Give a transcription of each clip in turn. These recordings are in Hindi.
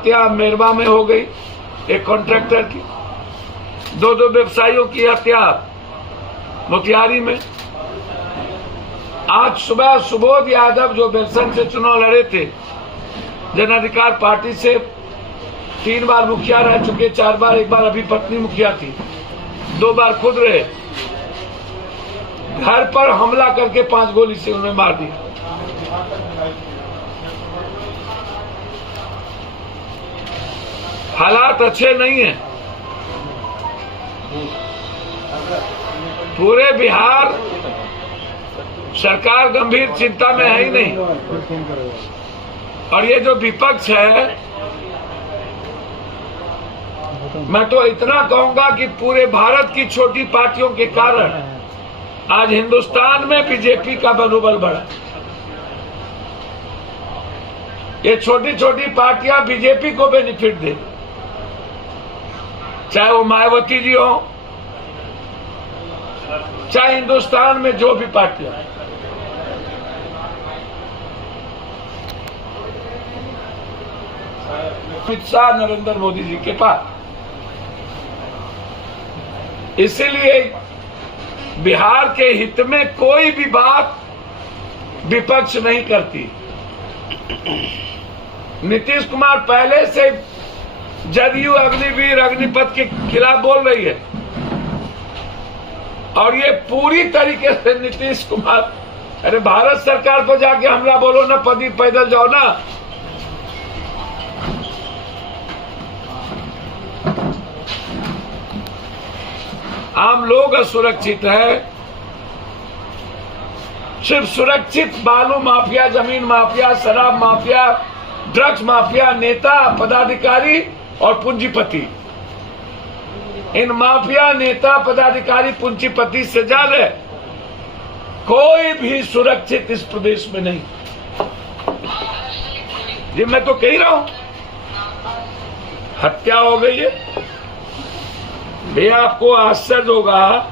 हत्या मेरवा में हो गई, एक कॉन्ट्रैक्टर की। दो व्यवसायियों की हत्या मोतिहारी में। आज सुबह सुबोध यादव जो बेलसन से चुनाव लड़े थे, जन अधिकार पार्टी से 3 बार मुखिया रह चुके, 4 बार, एक बार अभी पत्नी मुखिया थी, 2 बार खुद रहे, घर पर हमला करके 5 गोली से उन्हें मार दिया। हालात अच्छे नहीं हैं। पूरे बिहार सरकार गंभीर चिंता में है ही नहीं। और ये जो विपक्ष है, मैं तो इतना कहूंगा कि पूरे भारत की छोटी पार्टियों के कारण आज हिंदुस्तान में बीजेपी का मनोबल बढ़ा। ये छोटी छोटी पार्टियां बीजेपी को बेनिफिट दे, चाहे वो मायावती जी हो, चाहे हिंदुस्तान में जो भी पार्टियां। अमित शाह नरेंद्र मोदी जी के पास, इसीलिए बिहार के हित में कोई भी बात विपक्ष नहीं करती। नीतीश कुमार पहले से जदयू अग्निवीर अग्निपथ के खिलाफ बोल रही है, और ये पूरी तरीके से नीतीश कुमार, अरे भारत सरकार को जाके हमला बोलो ना, पैदल जाओ ना। आम लोग असुरक्षित है। सिर्फ सुरक्षित बालू माफिया, जमीन माफिया, शराब माफिया, ड्रग्स माफिया, नेता, पदाधिकारी और पूंजीपति। इन माफिया, नेता, पदाधिकारी, पूंजीपति से ज्यादा कोई भी सुरक्षित इस प्रदेश में नहीं। ये मैं तो कह रहा हूं, हत्या हो गई है। ये आपको आश्चर्य होगा,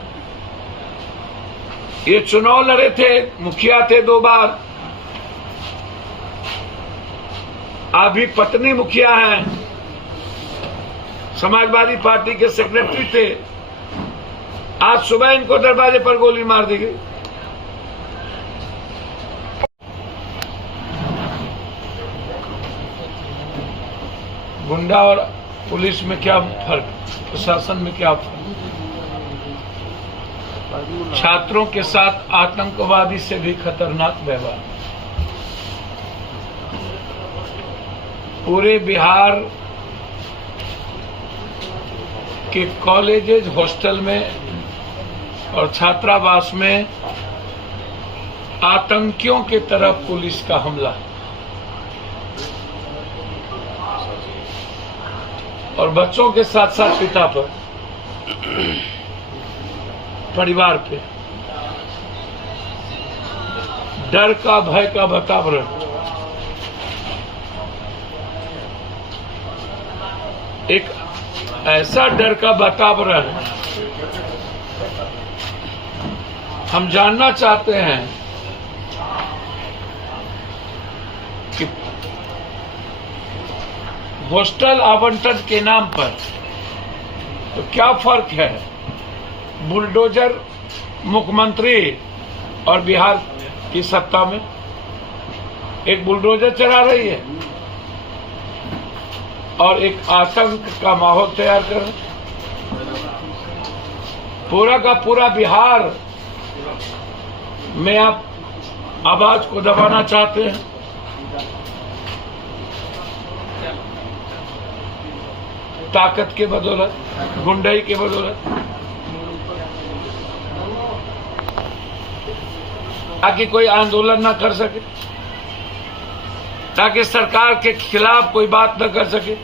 ये चुनाव लड़े थे, मुखिया थे 2 बार, अभी पत्नी मुखिया हैं, समाजवादी पार्टी के सेक्रेटरी थे। आज सुबह इनको दरवाजे पर गोली मार दी गई। गुंडा और पुलिस में क्या फर्क, प्रशासन में क्या फर्क? छात्रों के साथ आतंकवादी से भी खतरनाक व्यवहार। पूरे बिहार के कॉलेजेस, हॉस्टल में और छात्रावास में आतंकियों के तरफ पुलिस का हमला, और बच्चों के साथ साथ पिता पर, परिवार पे डर का, भय का वातावरण। एक ऐसा डर का वातावरण हम जानना चाहते हैं कि हॉस्टल आवंटन के नाम पर तो क्या फर्क है बुलडोजर मुख्यमंत्री और बिहार की सत्ता में? एक बुलडोजर चला रही है और एक आतंक का माहौल तैयार कर रही है। पूरा का पूरा बिहार में आप आवाज को दबाना चाहते हैं। ताकत के बदौलत, गुंडाई के बदौलत, ताकि कोई आंदोलन न कर सके, ताकि सरकार के खिलाफ कोई बात न कर सके।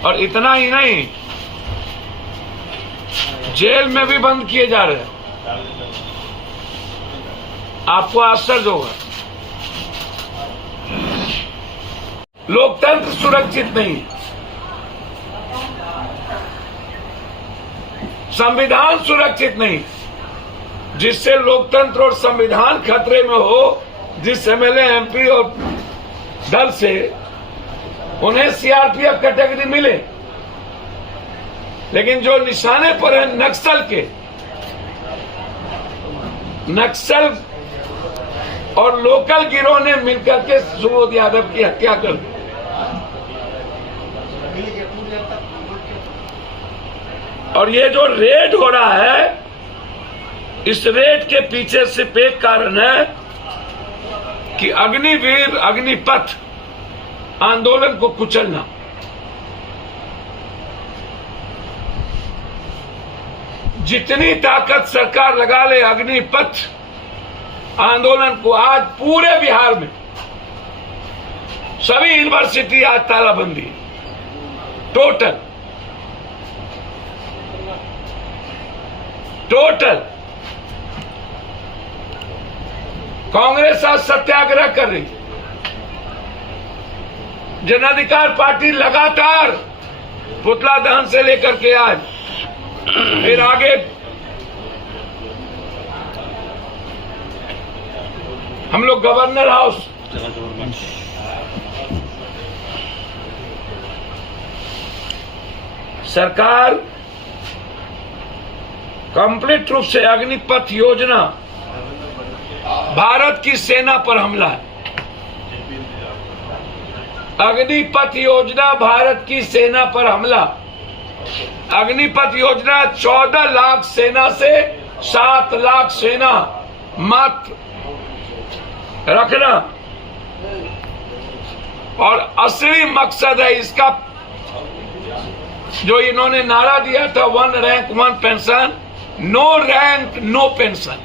और इतना ही नहीं, जेल में भी बंद किए जा रहे हैं। आपको आश्चर्य होगा, लोकतंत्र सुरक्षित नहीं, संविधान सुरक्षित नहीं। जिससे लोकतंत्र और संविधान खतरे में हो, जिस एमएलए एमपी और दल से उन्हें सीआरपीएफ कैटेगरी मिले, लेकिन जो निशाने पर है नक्सल के, नक्सल और लोकल गिरोह ने मिलकर के सुबोध यादव की हत्या कर दी। और ये जो रेड हो रहा है, इस रेड के पीछे सिर्फ एक कारण है कि अग्निवीर अग्निपथ आंदोलन को कुचलना। जितनी ताकत सरकार लगा ले अग्निपथ आंदोलन को, आज पूरे बिहार में सभी यूनिवर्सिटी आज तालाबंदी, टोटल कांग्रेस आज सत्याग्रह कर रही, जन अधिकार पार्टी लगातार पुतला दहन से लेकर के आज फिर आगे हम लोग गवर्नर हाउस, सरकार कंप्लीट रूप से अग्निपथ योजना, भारत की सेना पर हमला है। अग्निपथ योजना भारत की सेना पर हमला। अग्निपथ योजना 14 लाख सेना से 7 लाख सेना मात्र रखना, और असली मकसद है इसका जो इन्होंने नारा दिया था, 1 rank 1 pension, no rank no pension.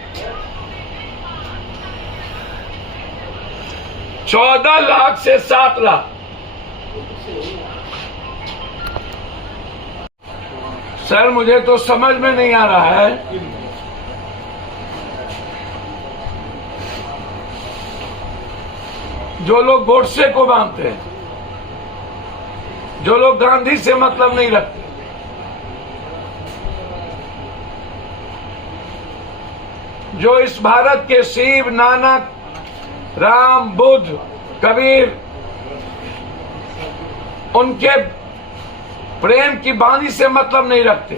14 lakh से 7 लाख। सर मुझे तो समझ में नहीं आ रहा है जो लोग गोडसे को मानते हैं, जो लोग गांधी से मतलब नहीं रखते, जो इस भारत के शिव, नानक, राम, बुद्ध, कबीर, उनके प्रेम की बानी से मतलब नहीं रखते,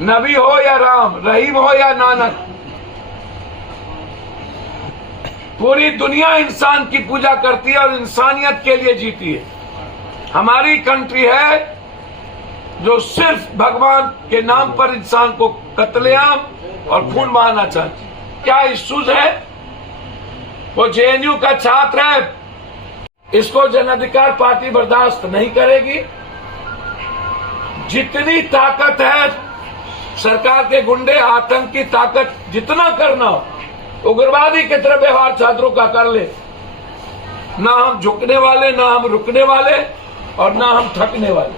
नबी हो या राम, रहीम हो या नानक, पूरी दुनिया इंसान की पूजा करती है और इंसानियत के लिए जीती है। हमारी कंट्री है जो सिर्फ भगवान के नाम पर इंसान को कत्लेआम और खून बहाना चाहती। क्या इश्यूज है? वो जेएनयू का छात्र है, इसको जन अधिकार पार्टी बर्दाश्त नहीं करेगी। जितनी ताकत है सरकार के गुंडे, आतंकी ताकत जितना करना हो, उग्रवादी की तरह व्यवहार छात्रों का कर ले। ना हम झुकने वाले, ना हम रुकने वाले, और ना हम थकने वाले।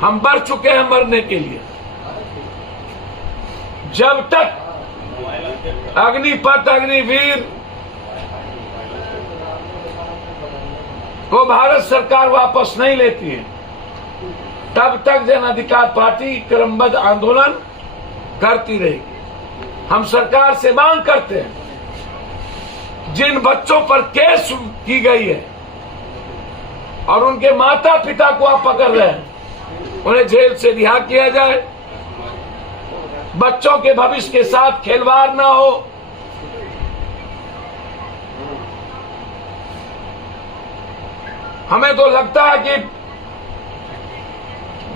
हम बढ़ चुके हैं मरने के लिए। जब तक अग्निपथ अग्निवीर को भारत सरकार वापस नहीं लेती है, तब तक जन अधिकार पार्टी क्रमबद्ध आंदोलन करती रहेगी। हम सरकार से मांग करते हैं, जिन बच्चों पर केस की गई है और उनके माता पिता को आप पकड़ रहे हैं, उन्हें जेल से रिहा किया जाए। बच्चों के भविष्य के साथ खिलवाड़ ना हो। हमें तो लगता है कि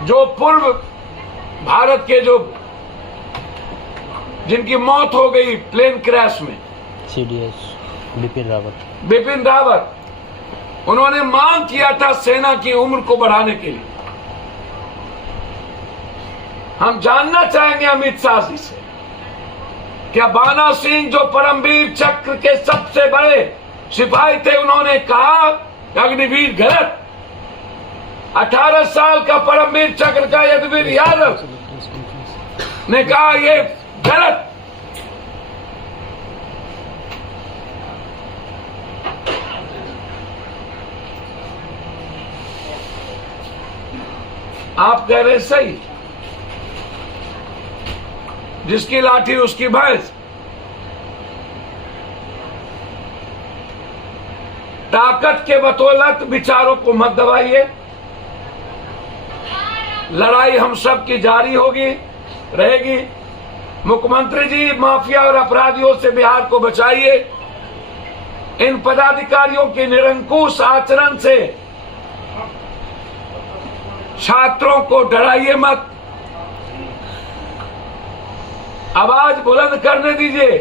जो पूर्व भारत के जो जिनकी मौत हो गई प्लेन क्रैश में, सीडीएस बिपिन रावत, उन्होंने मांग किया था सेना की उम्र को बढ़ाने के लिए। हम जानना चाहेंगे अमित शाह जी से, क्या बाना सिंह जो परमवीर चक्र के सबसे बड़े सिपाही थे, उन्होंने कहा अग्निवीर गलत? 18 साल का परमवीर चक्र का यदुवीर यादव ने कहा ये गलत। आप कह रहे सही, जिसकी लाठी उसकी भैंस। ताकत के बदौलत विचारों को मत दबाइए। लड़ाई हम सब की जारी होगी, रहेगी। मुख्यमंत्री जी, माफिया और अपराधियों से बिहार को बचाइए। इन पदाधिकारियों के निरंकुश आचरण से छात्रों को डराइए मत, आवाज बुलंद करने दीजिए।